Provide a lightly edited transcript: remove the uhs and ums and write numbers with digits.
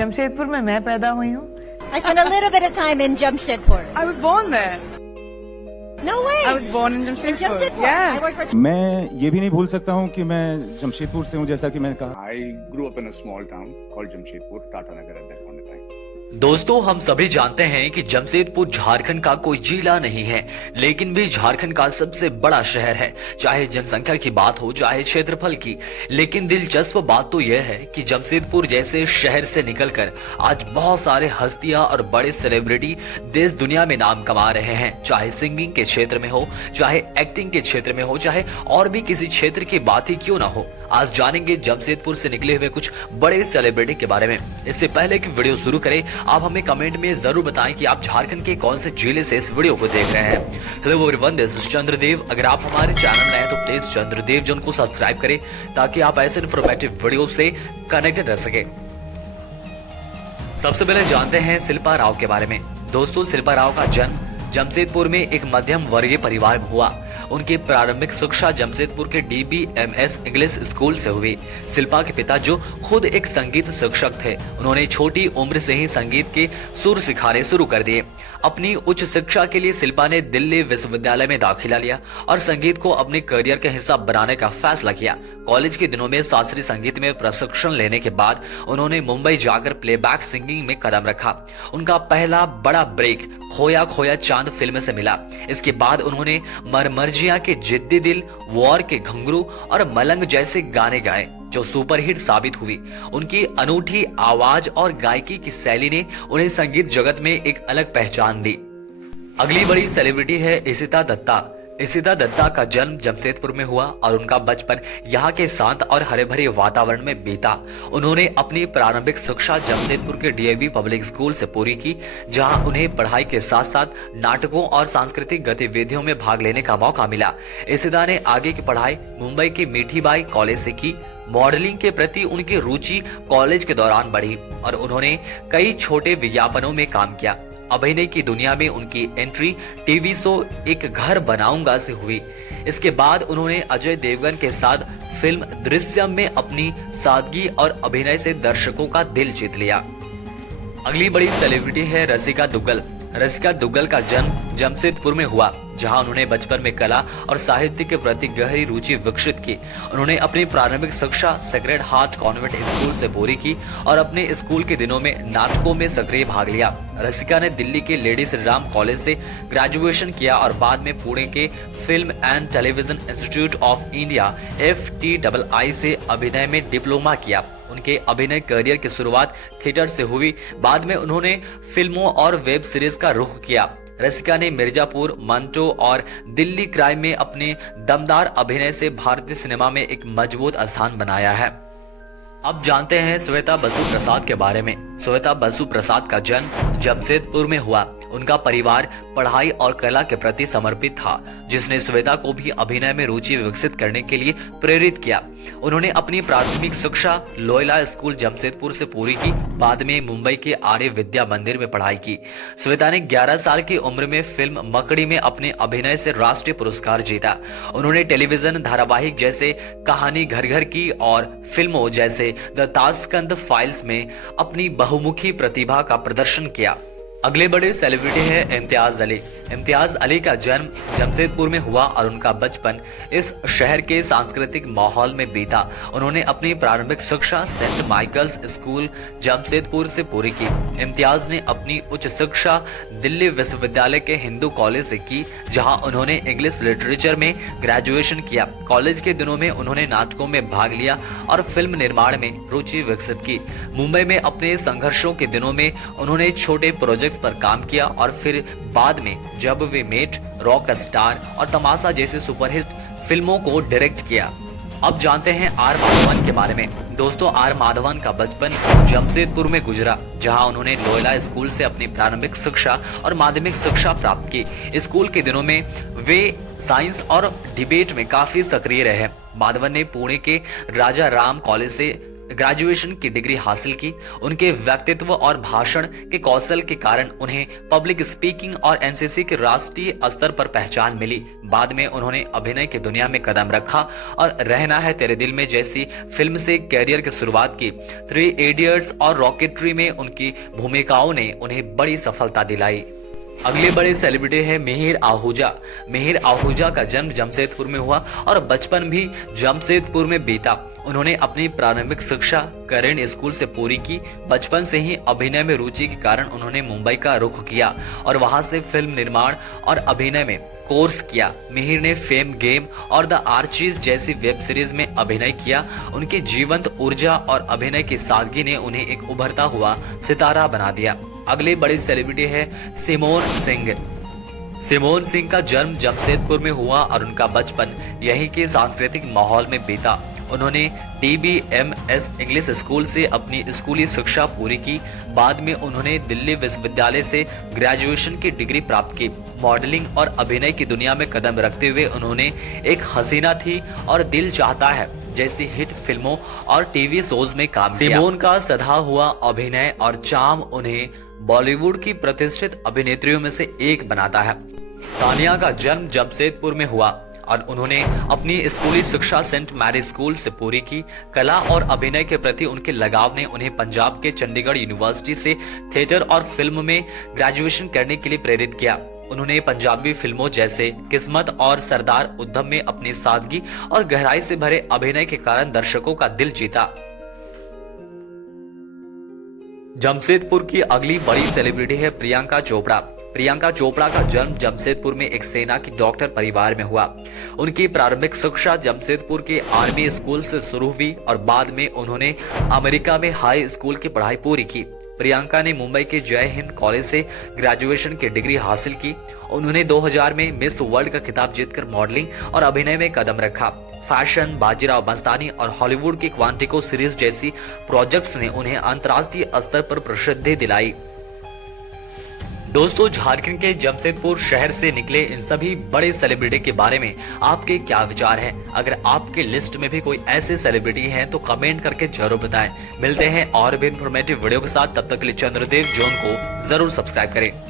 जमशेदपुर में मैं पैदा हुई हूँ। I spent a little bit of time in Jamshedpur. I was born there. No way. I was born in Jamshedpur. In Jamshedpur. Yes. I worked for. मैं ये भी नहीं भूल सकता हूँ कि मैं जमशेदपुर से हूँ, जैसा कि मैंने कहा। I grew up in a small town called Jamshedpur, Tata Nagar at that point of time. दोस्तों, हम सभी जानते हैं कि जमशेदपुर झारखंड का कोई जिला नहीं है, लेकिन भी झारखंड का सबसे बड़ा शहर है, चाहे जनसंख्या की बात हो चाहे क्षेत्रफल की। लेकिन दिलचस्प बात तो यह है कि जमशेदपुर जैसे शहर से निकलकर आज बहुत सारे हस्तियां और बड़े सेलिब्रिटी देश दुनिया में नाम कमा रहे हैं, चाहे सिंगिंग के क्षेत्र में हो, चाहे एक्टिंग के क्षेत्र में हो, चाहे और भी किसी क्षेत्र की बात ही क्यों ना हो। आज जानेंगे जमशेदपुर से निकले हुए कुछ बड़े सेलिब्रिटी के बारे में। इससे पहले कि वीडियो शुरू करें, आप हमें कमेंट में जरूर बताएं कि आप झारखंड के कौन से जिले से इस वीडियो को देख रहे हैं। Hello everyone, this is Chandradev. अगर आप हमारे चैनल नए हैं तो प्लीज चंद्रदेव जन को सब्सक्राइब करें ताकि आप ऐसे इन्फॉर्मेटिव वीडियो से कनेक्टेड रह सके। सबसे पहले जानते हैं शिल्पा राव के बारे में। दोस्तों, शिल्पा राव का जन्म जमशेदपुर में एक मध्यम वर्गीय परिवार में हुआ। उनकी प्रारंभिक शिक्षा जमशेदपुर के DBMS इंग्लिश स्कूल से हुई। शिल्पा के पिता जो खुद एक संगीत शिक्षक थे, उन्होंने छोटी उम्र से ही संगीत के सुर सिखाने शुरू कर दिए। अपनी उच्च शिक्षा के लिए शिल्पा ने दिल्ली विश्वविद्यालय में दाखिला लिया और संगीत को अपने करियर का हिस्सा बनाने का फैसला किया। कॉलेज के दिनों में शास्त्रीय संगीत में प्रशिक्षण लेने के बाद उन्होंने मुंबई जाकर प्लेबैक सिंगिंग में कदम रखा। उनका पहला बड़ा ब्रेक खोया खोया चांद फिल्म से मिला। इसके बाद उन्होंने मरमर्जिया के जिद्दी दिल, वॉर के घुंघरू और मलंग जैसे गाने गाए जो सुपरहिट साबित हुई। उनकी अनूठी आवाज और गायकी की शैली ने उन्हें संगीत जगत में एक अलग पहचान दी। अगली बड़ी सेलिब्रिटी है इशिता दत्ता। इशिता दत्ता का जन्म जमशेदपुर में हुआ और उनका बचपन यहाँ के शांत और हरे भरे वातावरण में बीता। उन्होंने अपनी प्रारंभिक शिक्षा जमशेदपुर के DAV पब्लिक स्कूल से पूरी की, जहाँ उन्हें पढ़ाई के साथ साथ नाटकों और सांस्कृतिक गतिविधियों में भाग लेने का मौका मिला। इशिता ने आगे की पढ़ाई मुंबई की मीठीबाई कॉलेज से की। मॉडलिंग के प्रति उनकी रुचि कॉलेज के दौरान बढ़ी और उन्होंने कई छोटे विज्ञापनों में काम किया। अभिनय की दुनिया में उनकी एंट्री टीवी शो एक घर बनाऊंगा से हुई। इसके बाद उन्होंने अजय देवगन के साथ फिल्म दृश्यम में अपनी सादगी और अभिनय से दर्शकों का दिल जीत लिया। अगली बड़ी सेलिब्रिटी है रसिका दुग्गल। रसिका दुग्गल का जन्म जमशेदपुर में हुआ, जहां उन्होंने बचपन में कला और साहित्य के प्रति गहरी रुचि विकसित की। उन्होंने अपनी प्रारंभिक शिक्षा सेक्रेड हार्ट कॉन्वेंट स्कूल से पूरी की और अपने स्कूल के दिनों में नाटकों में सक्रिय भाग लिया। रसिका ने दिल्ली के लेडी श्री राम कॉलेज से ग्रेजुएशन किया और बाद में पुणे के film and television institute of India FTII से अभिनय में डिप्लोमा किया। उनके अभिनय करियर की शुरुआत थिएटर से हुई। बाद में उन्होंने फिल्मों और वेब सीरीज का रुख किया। रसिका ने मिर्जापुर, मंटो और दिल्ली क्राइम में अपने दमदार अभिनय से भारतीय सिनेमा में एक मजबूत स्थान बनाया है। अब जानते हैं श्वेता बसु प्रसाद के बारे में। श्वेता बसु प्रसाद का जन्म जमशेदपुर में हुआ। उनका परिवार पढ़ाई और कला के प्रति समर्पित था, जिसने श्वेता को भी अभिनय में रुचि विकसित करने के लिए प्रेरित किया। उन्होंने अपनी प्राथमिक शिक्षा लोयला स्कूल जमशेदपुर से पूरी की। बाद में मुंबई के आर्य विद्या मंदिर में पढ़ाई की। श्वेता ने 11 साल की उम्र में फिल्म मकड़ी में अपने अभिनय से राष्ट्रीय पुरस्कार जीता। उन्होंने टेलीविजन धारावाहिक जैसे कहानी घर घर की और फिल्मों जैसे द ताशकंद फाइल्स में अपनी बहुमुखी प्रतिभा का प्रदर्शन किया। अगले बड़े सेलिब्रिटी है इम्तियाज अली। इम्तियाज अली का जन्म जमशेदपुर में हुआ और उनका बचपन इस शहर के सांस्कृतिक माहौल में बीता। उन्होंने अपनी प्रारंभिक शिक्षा सेंट माइकल्स स्कूल जमशेदपुर से पूरी की। इम्तियाज ने अपनी उच्च शिक्षा दिल्ली विश्वविद्यालय के हिंदू कॉलेज से की, जहां उन्होंने इंग्लिश लिटरेचर में ग्रेजुएशन किया। कॉलेज के दिनों में उन्होंने नाटकों में भाग लिया और फिल्म निर्माण में रुचि विकसित की। मुंबई में अपने संघर्षों के दिनों में उन्होंने छोटे प्रोजेक्ट पर काम किया और फिर बाद में जब वे मेट, रॉक स्टार और तमाशा जैसे सुपरहिट फिल्मों को डायरेक्ट किया। अब जानते हैं आर माधवन के बारे में। दोस्तों, आर माधवन का बचपन जमशेदपुर में गुजरा, जहां उन्होंने लोयला स्कूल से अपनी प्रारंभिक शिक्षा और माध्यमिक शिक्षा प्राप्त की। स्कूल के दिनों में वे साइंस और डिबेट में काफी सक्रिय रहे। माधवन ने पुणे के राजा राम कॉलेज से ग्रेजुएशन की डिग्री हासिल की। उनके व्यक्तित्व और भाषण के कौशल के कारण उन्हें पब्लिक स्पीकिंग और एनसीसी के राष्ट्रीय स्तर पर पहचान मिली। बाद में उन्होंने अभिनय की दुनिया में कदम रखा और रहना है तेरे दिल में जैसी फिल्म से कैरियर की शुरुआत की। 3 इडियट्स और रॉकेटरी में उनकी भूमिकाओं ने उन्हें बड़ी सफलता दिलाई। अगले बड़े सेलिब्रिटी है मिहिर आहूजा। मिहिर आहूजा का जन्म जमशेदपुर में हुआ और बचपन भी जमशेदपुर में बीता। उन्होंने अपनी प्रारंभिक शिक्षा करेंट स्कूल से पूरी की। बचपन से ही अभिनय में रुचि के कारण उन्होंने मुंबई का रुख किया और वहां से फिल्म निर्माण और अभिनय में कोर्स किया। मिहिर ने फेम गेम और द आर्चीज जैसी वेब सीरीज में अभिनय किया। उनकी जीवंत ऊर्जा और अभिनय की सादगी ने उन्हें एक उभरता हुआ सितारा बना दिया। अगले बड़े सेलिब्रिटी है सिमोन सिंह। सिमोन सिंह का जन्म जमशेदपुर में हुआ और उनका बचपन यहीं के सांस्कृतिक माहौल में बीता। उन्होंने DBMS इंग्लिश स्कूल से अपनी स्कूली शिक्षा पूरी की। बाद में उन्होंने दिल्ली विश्वविद्यालय से ग्रेजुएशन की डिग्री प्राप्त की। मॉडलिंग और अभिनय की दुनिया में कदम रखते हुए उन्होंने एक हसीना थी और दिल चाहता है जैसी हिट फिल्मों और टीवी शोज में काम किया। सिमोन का सधा हुआ अभिनय और चार्म उन्हें बॉलीवुड की प्रतिष्ठित अभिनेत्रियों में से एक बनाता है। तानिया का जन्म जमशेदपुर में हुआ और उन्होंने अपनी स्कूली शिक्षा सेंट मैरी स्कूल से पूरी की। कला और अभिनय के प्रति उनके लगाव ने उन्हें पंजाब के चंडीगढ़ यूनिवर्सिटी से थिएटर और फिल्म में ग्रेजुएशन करने के लिए प्रेरित किया। उन्होंने पंजाबी फिल्मों जैसे किस्मत और सरदार उद्धम में अपनी सादगी और गहराई से भरे अभिनय के कारण दर्शकों का दिल जीता। जमशेदपुर की अगली बड़ी सेलिब्रिटी है प्रियंका चोपड़ा। प्रियंका चोपड़ा का जन्म जमशेदपुर में एक सेना की डॉक्टर परिवार में हुआ। उनकी प्रारंभिक शिक्षा जमशेदपुर के आर्मी स्कूल से शुरू हुई और बाद में उन्होंने अमेरिका में हाई स्कूल की पढ़ाई पूरी की। प्रियंका ने मुंबई के जय हिंद कॉलेज से ग्रेजुएशन की डिग्री हासिल की। उन्होंने 2000 में मिस वर्ल्ड का खिताब जीतकर मॉडलिंग और अभिनय में कदम रखा। फैशन, बाजीराव मस्तानी और हॉलीवुड की क्वांटिको सीरीज जैसी प्रोजेक्ट्स ने उन्हें अंतर्राष्ट्रीय स्तर पर प्रसिद्धि दिलाई। दोस्तों, झारखंड के जमशेदपुर शहर से निकले इन सभी बड़े सेलिब्रिटी के बारे में आपके क्या विचार हैं? अगर आपके लिस्ट में भी कोई ऐसे सेलिब्रिटी हैं तो कमेंट करके जरूर बताएं। मिलते हैं और भी इंफॉर्मेटिव वीडियो के साथ, तब तक के लिए चंद्रदेव जोन को जरूर सब्सक्राइब करें।